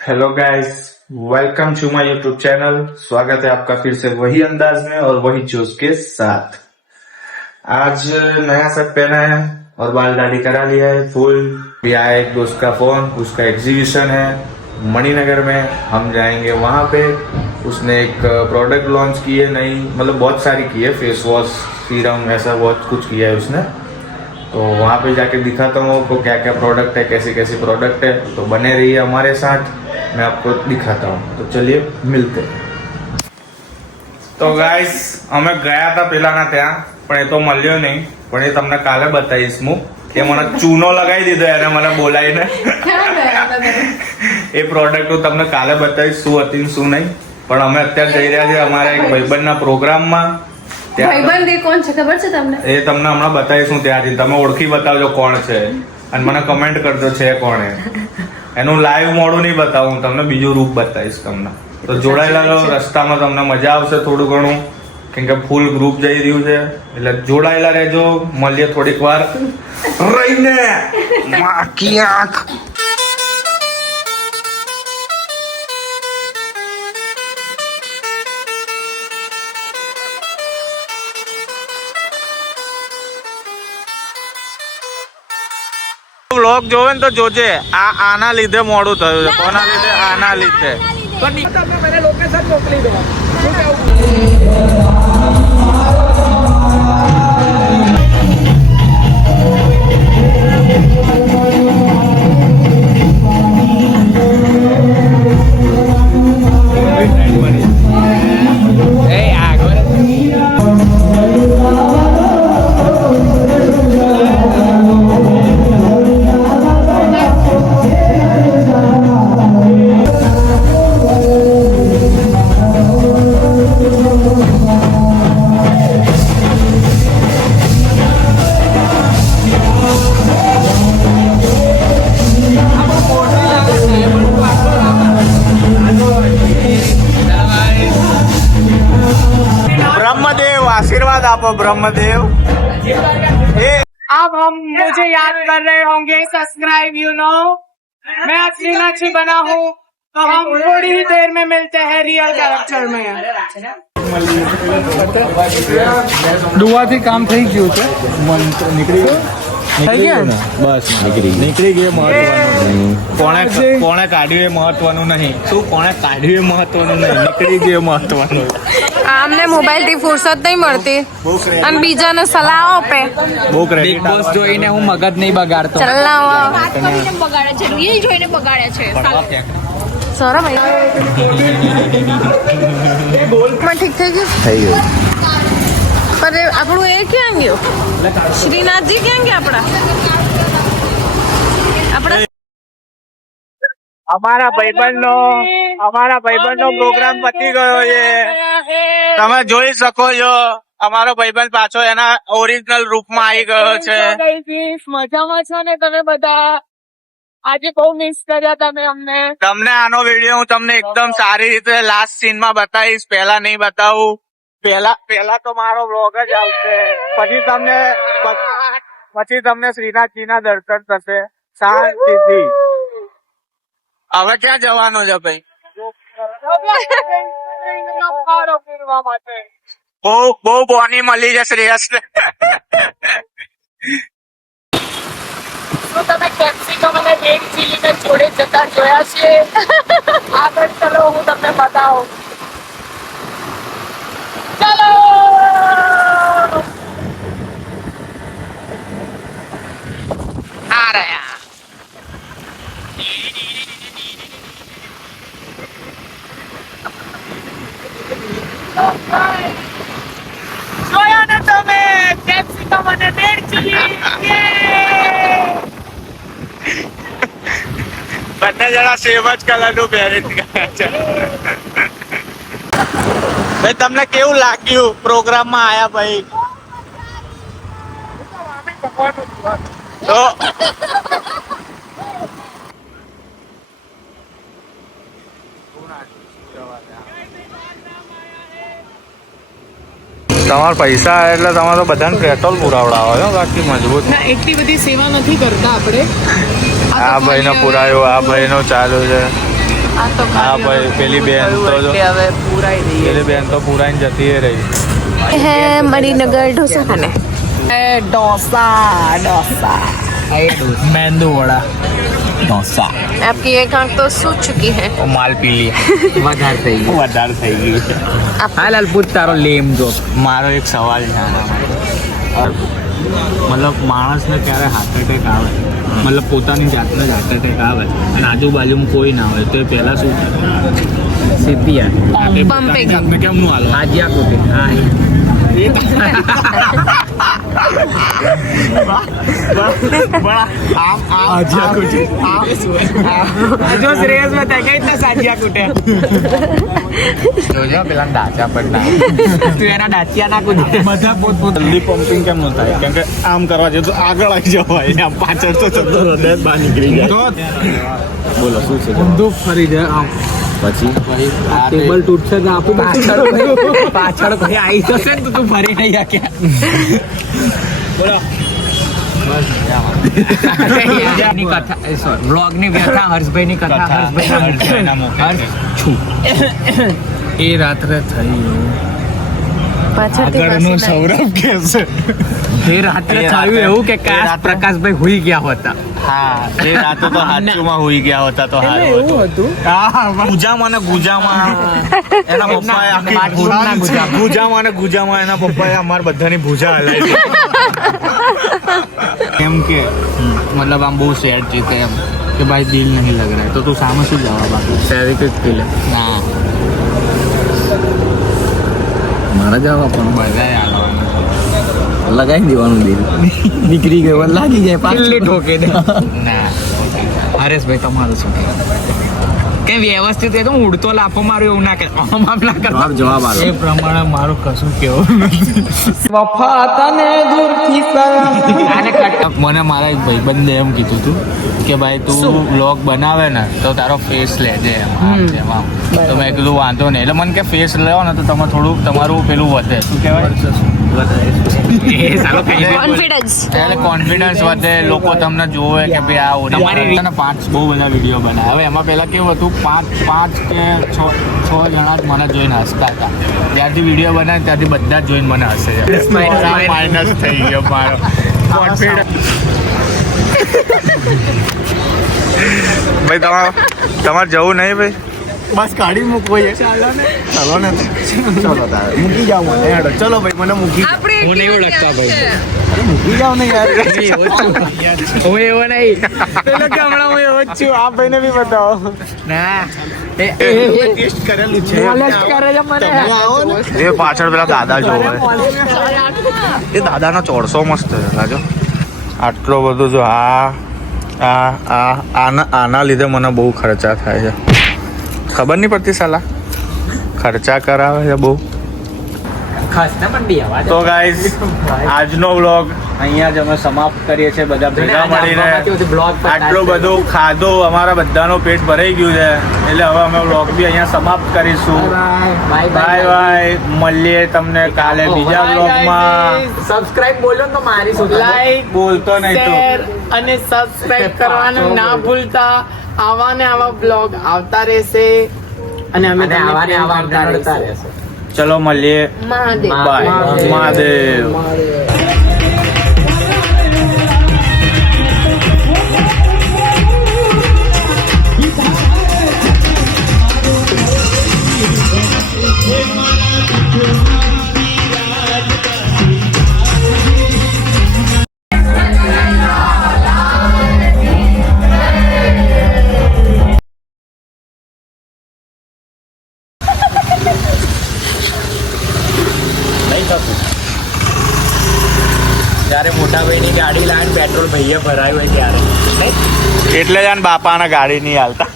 Hello guys, welcome to my YouTube channel. स्वागत है आपका फिर से वही अंदाज में और वही जोश के साथ। आज नया शर्ट पहना है और बाल दाढ़ी करा लिया है फुल। भी आया एक दोस्त का फोन, उसका एग्जीबिशन है मणिनगर में, हम जाएंगे वहां पे। उसने एक प्रोडक्ट लॉन्च की है नई, मतलब बहुत सारी की है, फेस वॉश, सीरम, ऐसा बहुत कुछ किया है उसने। तो वहां पे जाके दिखाता हूँ आपको क्या क्या प्रोडक्ट है, कैसे कैसे प्रोडक्ट है। तो बने रहिए हमारे साथ, मैं आपको दिखाता हूँ। तो चलिए मिलते हैं। તો ગાઈસ, અમે ગયા હતા પેલાના ત્યાં, પણ એ તો મળ્યો નહીં, પણ એ તમને કાલે બતાવીશ હું કે મને ચૂનો લગાવી દીધો એને મને બોલાવીને। એ પ્રોડક્ટ હું તમને કાલે બતાવીશ શું હતી ને શું નહીં। પણ અમે અત્યારે જઈ રહ્યા છીએ અમારા એક ભાઈબંધના પ્રોગ્રામમાં। ભાઈબંધ એ કોણ છે ખબર છે તમને? એ તમને હમણાં બતાવીશ હું ત્યાંથી, તમે ઓળખી બતાવજો કોણ છે અને મને કમેન્ટ કરજો છે કોણ એ। એનું લાઈવ મોડું નહીં બતાવું, હું તમને બીજું રૂપ બતાવીશ તમને। તો જોડાયેલા રહો, રસ્તામાં તમને મજા આવશે થોડું ઘણું, કેમ કે ફૂલ ગ્રુપ જઈ રહ્યું છે, એટલે જોડાયેલા રહેજો। મળીએ થોડીક વાર રહીને। માકી આંખ વ્લોગ જોવે ને તો જોજે, આના લીધે મોડું થયું છે। કોના લીધે? આના લીધે। मैंने लोकेशन मोकली दो। ब्रह्मदेव आशीर्वाद आपो ब्रह्मदेव। अब हम मुझे याद कर रहे होंगे, सब्सक्राइब यू नो। मैं असली नक्शी बना हूँ, तो हम थोड़ी ही देर में मिलते हैं रियल कैरेक्टर में। દુવાથી કામ થઈ ગયું છે, નીકળી ગયું, બસ નીકળી ગયું। કોણે કાઢ્યું એ મહત્વનું નહીં, શું કોણે કાઢ્યું એ મહત્વનું નહીં, નીકળી ગયું મહત્વનું। આમને મોબાઈલ થી ફુરસત નહીં મળતી અને બીજાને સલાહ આપે। બહુ ક્રેડિટ બિગ બોસ જોઈને હું મગજ નહીં બગાડતો। ચલાવો બગાડે છે, રીલ જોઈને બગાડે છે। સૌરભ ભાઈ પણ ઠીક થઈ ગયું, પણ આપણું એ ક્યાં ગયું? શ્રીનાથજી ક્યાં ગયા આપણા? અમારા ભાઈબંધનો પ્રોગ્રામ પતી ગયો છે, તમે જોઈ શકો છો। અમારો ભાઈબંધ પાછો એના ઓરિજિનલ રૂપમાં આવી ગયો છે। મજામાં છો ને તમે બધા? આજે બહુ મિસ કર્યા તમે અમને। તમને આનો વિડીયો હું તમને એકદમ સારી રીતે લાસ્ટ સીન માં બતાવીશ, પહેલા નહીં બતાવું। પહેલા તો મારો વ્લોગ જ આવશે, પછી તમને શ્રીનાથજી ના દર્શન થશે શાંતિથી। હવે ક્યાં જવાનું છે ભાઈ? ફરવા માટે બહુ બોની મળી છે શ્રેયસ ને। શું તમે કેપ્સિકમ અને રેડ ચીલીને જોડે જતા જોયા છે? આગળ ચલો, હું તમને બતાવું। ચલો આ રહ્યા। જોયા ને તમે કેપ્સિકમ અને રેડ ચીલી? બંને જણા સેમ જ કલર નું પહેરી ગયા છે। ભાઈ તમને કેવું લાગ્યું પ્રોગ્રામ માં આયા ભાઈ? તો તમારા પૈસા એટલે તમે તો બધાને પેટ્રોલ પુરાવડાવો છો, બાકી મજબૂત ના એટલી બધી સેવા નથી કરતા આપણે। આ ભાઈનો પુરાયો, આ ભાઈનો ચાલુ છે, હા ભાઈ પેલી બેન તો જો પેલી બેન તો પુરાઈને જતી રહી. है मणिनगर ढोसा खाने. મેંદુ વડા ઢોસા आपकी एक आंख तो सूज चुकी है. માલ પી લી વધારે થઈ ગયું. વધારે થઈ ગયું છે. હા લાલ પૂછ તારો લેમ જો. મારો એક સવાલ છે આનામાં. મતલબ માણસને ક્યારે હાર્ટ એટેક આવે, મતલબ પોતાની જાતને જ હાર્ટ એટેક આવે અને આજુબાજુમાં કોઈ ના હોય તો એ પહેલા શું કરે? સીધી આ Pumping. જાતને કેમનું હાલવા? હાજિયા કુટી હા जो श्रेयस बताए क्या इतना साजिया कूटे જોજો પેલા ડાચા પર ના तू एना डाचिया ना कूदे બધા પોતપોત જલ્દી પમ્પિંગ કેમ ન થાય? કેમ કે આમ કરવા જઈએ તો આગળ આવી જવાય, આમ પાછળ તો જતો હૃદય જ બહાર નીકળી જાય. બોલો શું છે? ઊંધું ફરી જાય આમ પછી ટેબલ તૂટશે તો આપું પાછળ કોઈ આવી જશે ને તો તું ફરી નહીં શક્યા બોલો બ્લોગ ની વ્યથા હર્ષભાઈ ની કથા હર્ષભાઈ એ રાત્રે થઈ પાછળથી આગળનું પાછી સૌરભ કે છે. એ રાત્રે થયું એવું કે કાશ પ્રકાશભાઈ હુઈ ગયા હોતા હા એ રાતે તો હાચુમાં હોઈ ગયા હોતા તો સારું હતું. ગુજામાં ને ગુજામાં એના પપ્પાએ ગુજામાં ને ગુજામાં એના પપ્પાએ અમારા બધાની ભૂજા હલાવી એમ કે मतलब हम बहुत सैड थी कि भाई दिल नहीं लग रहा है तो तू सामने से जवाब आप सैड के फील ना मारा जवाब अपन बजाय लगाई दीवानों दिल निकली गए वो लागी जाए पाछली ठोके दे ना હરેશભાઈ તમારું શું કે વ્યવસ્થિત એ તો ઉડતો લાફો માર્યો એવું ના કે આમ આમ ના કર જવાબ આવે એ પ્રમાણે મારું કશું કેવું वफा तने दूर की મને મારા એક ભાઈબંધે એમ કીધું હતું કે ભાઈ તું વ્લોગ બનાવે ને તો તારો ફેસ લેજે એમાં તો મેં કીધું વાંધો નહીં એટલે મને કે ફેસ લેવો ને તો તમે થોડું તમારું પેલું વધે શું કહેવાય કોન્ફિડન્સ. એટલે કોન્ફિડન્સ વધે, લોકો તમને જોવે કે ભાઈ આ તમારી 5 બહુ બધા વિડીયો બનાવે. હવે એમાં પહેલા કેવું હતું 5 કે 6 જણા જ મને જોઈને હસતા હતા. ત્યારથી વિડીયો બનાવે ત્યારથી બધા જ જોઈને મને હસે છે. માઇનસ થઈ ગયો મારો કોન્ફિડન્સ. ભાઈ તમારે જવું નહીં ભાઈ? બસ કાઢી મૂકવો છે. ચાલો ને ચલો તારે મૂકી જાવ મને હેડો. ચલો ભાઈ મને મૂકી આપણે હું નહીં ઓળખતા ભાઈ. મૂકી જાવ ને યાર. હું એવો નહીં પેલો કે હમણાં હું એવો જ છું આ ભાઈને બી બતાવો ના ટેસ્ટ કરેલું છે. મોલેસ્ટ કરે છે મને એ પાછળ પેલા દાદા જોવે એ દાદાનો ચોરસો મસ્ત છે લાજો. આટલો બધો જો આના લીધે મને બહુ ખર્ચા થાય છે. ખબર નહીં પડતી સાલા ખર્ચા કરાવે છે બહુ. તો ગાઈઝ આજનો વ્લોગ અહીંયા જ અમે સમાપ્ત કરીએ છીએ બધા ભેગા મળીને. આટલું બધું ખાધું, અમારા બધાનું પેટ ભરાઈ ગયું છે એટલે હવે અમે વ્લોગ બી અહીંયા સમાપ્ત કરીશું. Bye bye. મળીએ તમને કાલે બીજા વ્લોગમાં. સબસ્ક્રાઇબ બોલો તો મારી શું લાઈક બોલતો નહીં તો શેર અને સબસ્ક્રાઇબ કરવાનું ના ભૂલતા. આવા ને આવા બ્લોગ આવતા રહેશે અને અમે તમને પ્રેમ કરતા રહીશું. ચલો મળીએ. મહાદેવ. બાય. મહાદેવ. જ્યારે મોટા ભાઈની ગાડી લાવીને પેટ્રોલ ભાઈએ ભરાયું હોય ત્યારે એટલે જ બાપાના ગાડી નહીં હાલતા.